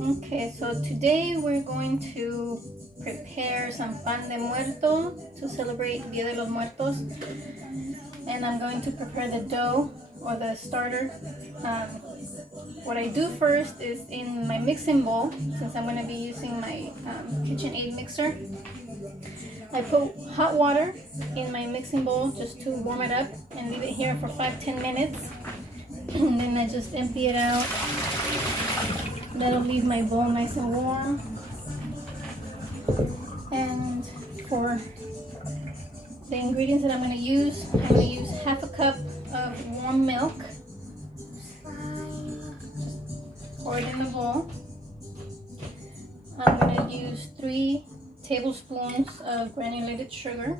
Okay, so today we're going to prepare some pan de muerto to celebrate Dia de los Muertos. And I'm going to prepare the dough or the starter. What I do first is in my mixing bowl, since I'm going to be using my KitchenAid mixer, I put hot water in my mixing bowl just to warm it up and leave it here for 5-10 minutes. And then I just empty it out. That'll leave my bowl nice and warm. And for the ingredients that I'm going to use, I'm going to use half a cup of warm milk. Just pour it in the bowl. I'm going to use 3 tablespoons of granulated sugar.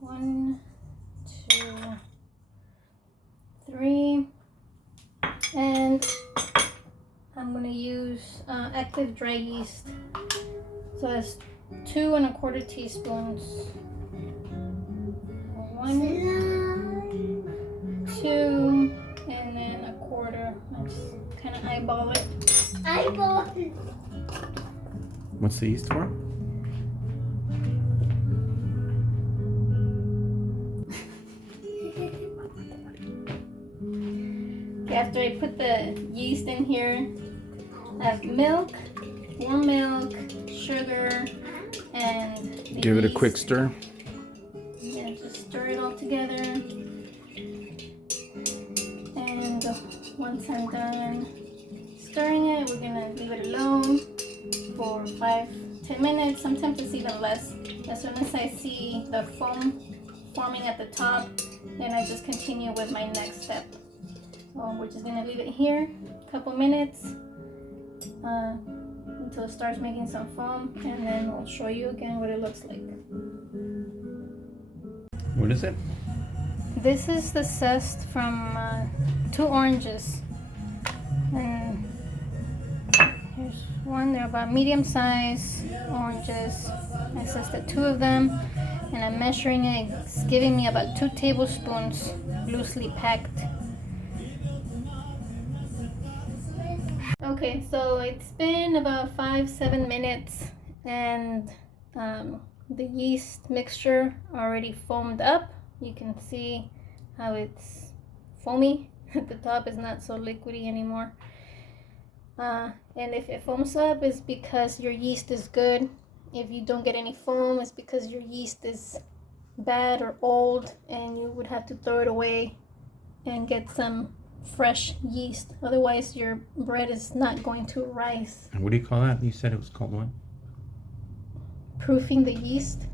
1, 2, 3. And I'm going to use active dry yeast. So that's 2 1/4 teaspoons. 1, 2, and then 1/4. I just kind of eyeball it. Eyeball. What's the yeast for? After I put the yeast in here, I have milk, warm milk, sugar, and Give it a yeast. quick stir. Yeah, just stir it all together. And once I'm done stirring it, we're gonna leave it alone for 5-10 minutes. Sometimes it's even less. As soon as I see the foam forming at the top, then I just continue with my next step. We're just gonna leave it here a couple minutes until it starts making some foam, and then I'll show you again what it looks like. What is it? This is the zest from 2 oranges, and here's one. They're about medium size oranges. I zested 2 of them, and I'm measuring it. It's giving me about 2 tablespoons loosely packed. Okay, so it's been about 5-7 minutes, and the yeast mixture already foamed up. You can see how it's foamy at the top. Is not so liquidy anymore. And if it foams up, it's because your yeast is good. If you don't get any foam, it's because your yeast is bad or old, and you would have to throw it away and get some fresh yeast. Otherwise your bread is not going to rise. And what do you call that? You said it was called what? Proofing the yeast.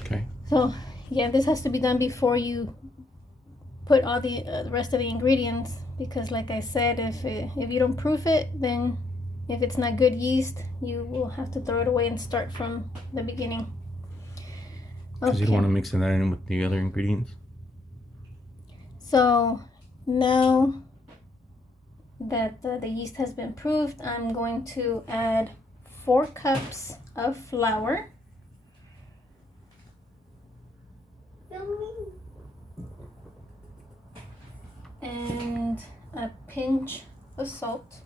Okay. So yeah, this has to be done before you put all the rest of the ingredients, because like I said, if you don't proof it, then if it's not good yeast, you will have to throw it away and start from the beginning. Because you don't want to mix that in with the other ingredients. So now that the yeast has been proofed, I'm going to add 4 cups of flour. And a pinch of salt.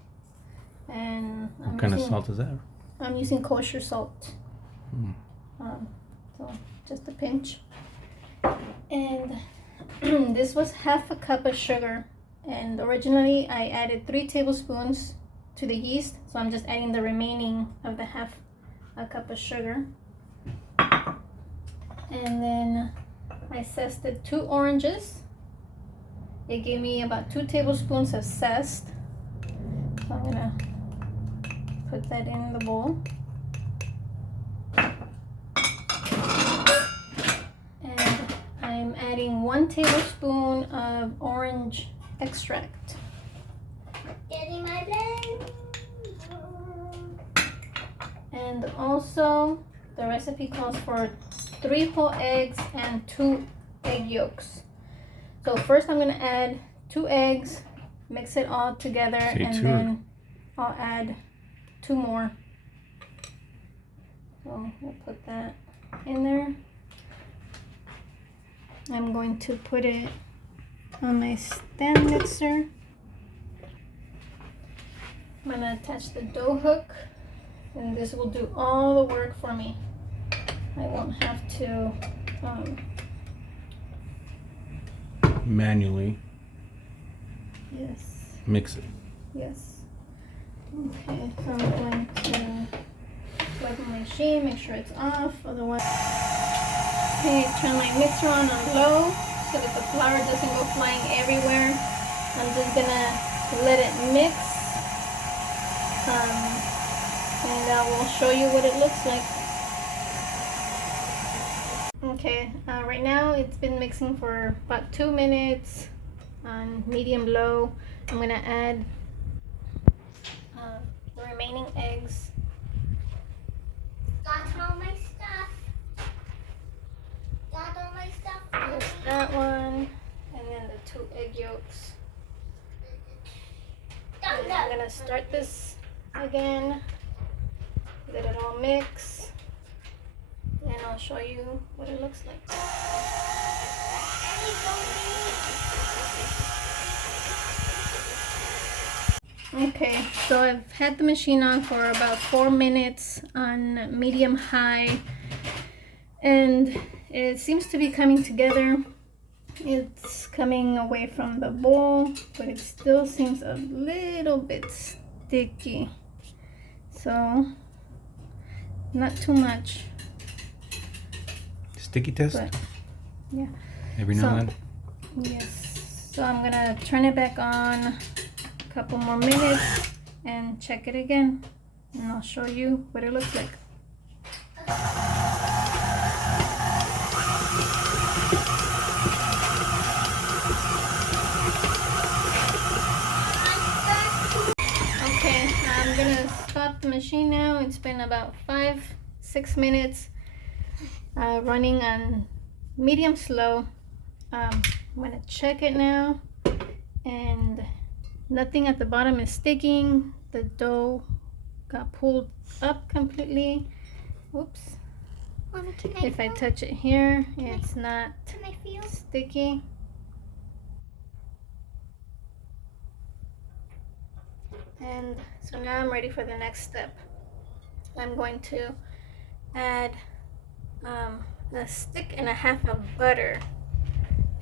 And What kind of salt is that? I'm using kosher salt. So just a pinch. And this was half a cup of sugar, and originally I added 3 tablespoons to the yeast, so I'm just adding the remaining of the half a cup of sugar. And then I zested 2 oranges. It gave me about 2 tablespoons of zest, so I'm gonna put that in the bowl. I'm adding 1 tablespoon of orange extract. Getting my blend. And also, the recipe calls for 3 whole eggs and 2 egg yolks. So first I'm going to add 2 eggs, mix it all together, and then I'll add 2 more. So we'll put that in there. I'm going to put it on my stand mixer. I'm gonna attach the dough hook, and this will do all the work for me. I won't have to manually yes, mix it. yes. Okay, so I'm going to plug my machine, make sure it's off, otherwise. Okay, turn my mixer on low so that the flour doesn't go flying everywhere. I'm just gonna let it mix, and I will show you what it looks like. Okay, right now it's been mixing for about 2 minutes on medium low. I'm gonna add the remaining eggs. Got all my stuff. Got all my stuff. There's that one, and then the 2 egg yolks. And I'm gonna start this again, let it all mix, and I'll show you what it looks like. Okay, so I've had the machine on for about 4 minutes on medium high, and it seems to be coming together. It's coming away from the bowl, but it still seems a little bit sticky, so not too much. Sticky test? But, yeah. Every now and then? Yes. So I'm gonna turn it back on a couple more minutes and check it again, and I'll show you what it looks like. Okay, I'm gonna stop the machine now. It's been about 5-6 minutes running on medium slow. I'm gonna check it now, and nothing at the bottom is sticking. The dough got pulled up completely. Oops. If I touch it here, it's not sticky. And so now I'm ready for the next step. I'm going to add a stick and a half of butter,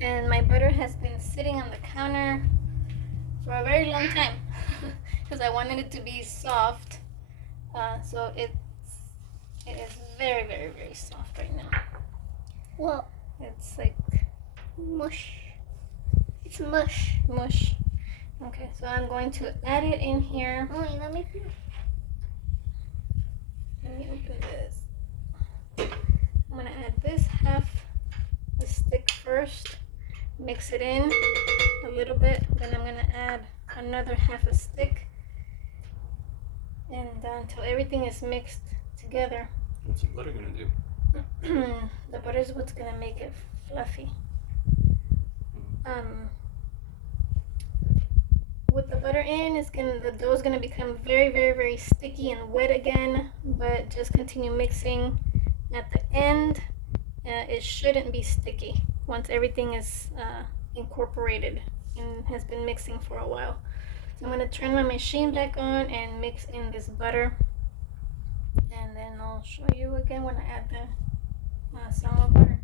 and my butter has been sitting on the counter for a very long time because I wanted it to be soft. So it is very, very, very soft right now. Well, It's like mush. It's mush. mush. Okay, so I'm going to add it in here. Oh, let me feel. Let me open this. I'm gonna add this half the stick first, mix it in a little bit, then I'm gonna add another half a stick, and until everything is mixed together. What's the butter gonna do? The butter is what's gonna make it fluffy. With the butter in, the dough is gonna become very, very, very sticky and wet again. But just continue mixing. At the end, it shouldn't be sticky once everything is incorporated and has been mixing for a while. So I'm gonna turn my machine back on and mix in this butter, and then I'll show you again when I add the some more butter.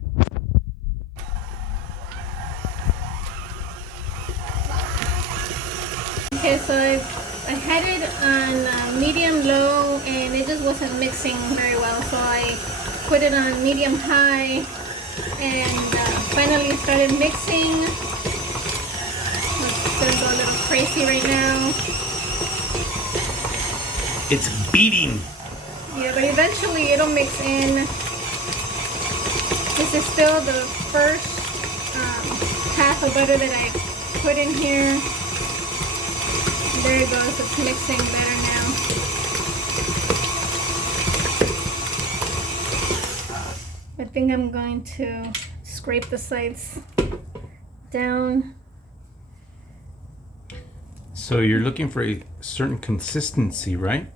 Okay, so I had it on medium low, and it just wasn't mixing very well, so I put it on medium high, and finally started mixing. It's gonna go a little crazy right now. It's beating. Yeah, but eventually it'll mix in. This is still the first half of butter that I put in here. There it goes, it's mixing better now. I think I'm going to scrape the sides down. So you're looking for a certain consistency, right?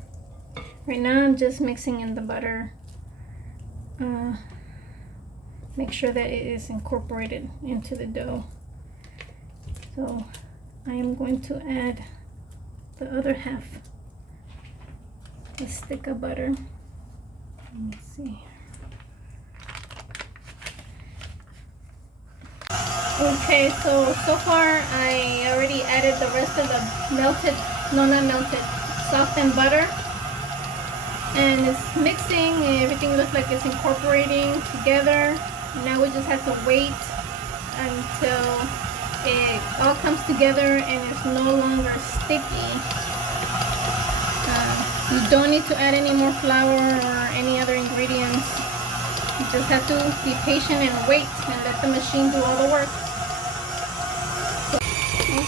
Right now I'm just mixing in the butter. Make sure that it is incorporated into the dough. So I am going to add the other half a stick of butter. Let's see. Okay, so far I already added the rest of the softened butter, and it's mixing. Everything looks like it's incorporating together. Now we just have to wait until it all comes together and it's no longer sticky. You don't need to add any more flour or any other ingredients. You just have to be patient and wait and let the machine do all the work.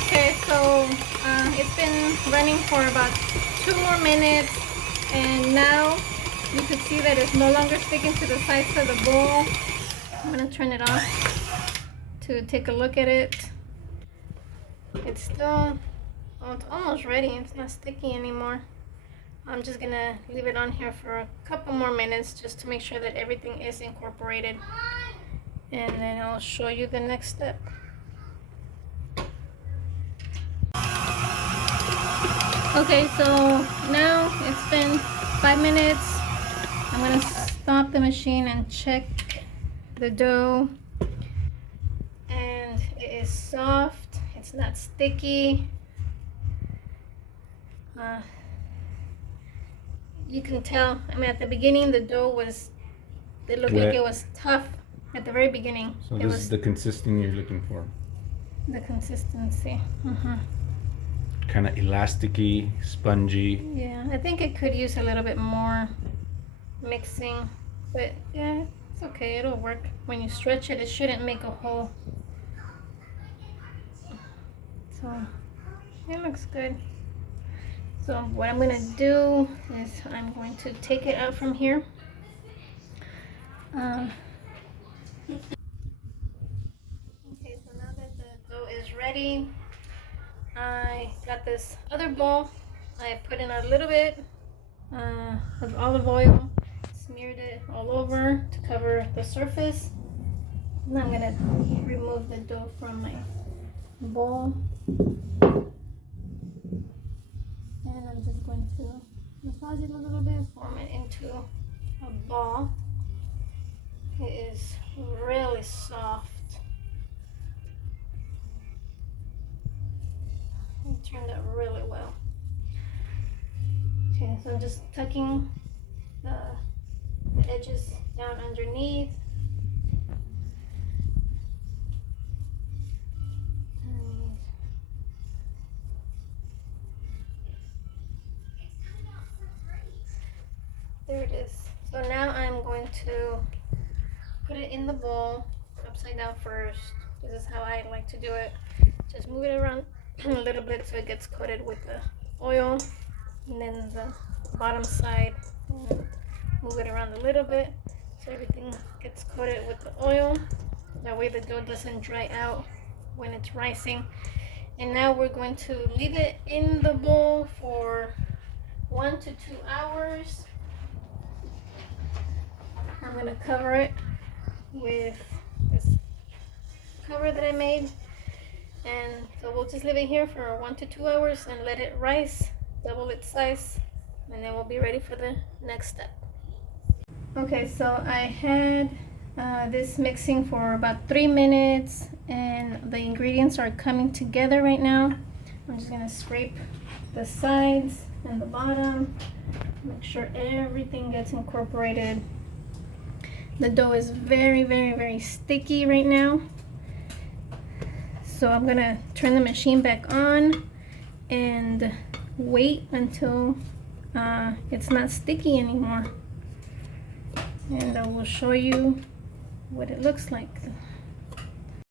Okay, so it's been running for about 2 more minutes, and now you can see that it's no longer sticking to the sides of the bowl. I'm gonna turn it off to take a look at it. It's still, oh, it's almost ready. It's not sticky anymore. I'm just gonna leave it on here for a couple more minutes just to make sure that everything is incorporated, and then I'll show you the next step. Okay, so now it's been 5 minutes. I'm gonna stop the machine and check the dough, and it is soft. It's not sticky. You can tell, I mean, at the beginning the dough was, it looked like it was tough at the very beginning. So this is the consistency you're looking for. The consistency. Kind of elasticy, spongy. Yeah, I think it could use a little bit more mixing, but yeah, it's okay. It'll work. When you stretch it, it shouldn't make a hole. So it looks good. So what I'm going to do is I'm going to take it out from here. Okay, so now that the dough is ready, I got this other bowl. I put in a little bit of olive oil, smeared it all over to cover the surface. Now I'm going to remove the dough from my bowl. And I'm just going to massage it a little bit, form it into a ball. It is really soft. It turned out really well. Okay, so I'm just tucking the edges down underneath. There it is. So now I'm going to put it in the bowl upside down first. This is how I like to do it. Just move it around a little bit so it gets coated with the oil, and then the bottom side, move it around a little bit so everything gets coated with the oil. That way the dough doesn't dry out when it's rising. And now we're going to leave it in the bowl for 1 to 2 hours. I'm going to cover it with this cover that I made, and so we'll just leave it here for 1 to 2 hours and let it rise, double its size, and then we'll be ready for the next step. Okay, so I had this mixing for about 3 minutes, and the ingredients are coming together right now. I'm just going to scrape the sides and the bottom, make sure everything gets incorporated. The dough is very, very, very sticky right now. So I'm gonna turn the machine back on and wait until it's not sticky anymore. And I will show you what it looks like.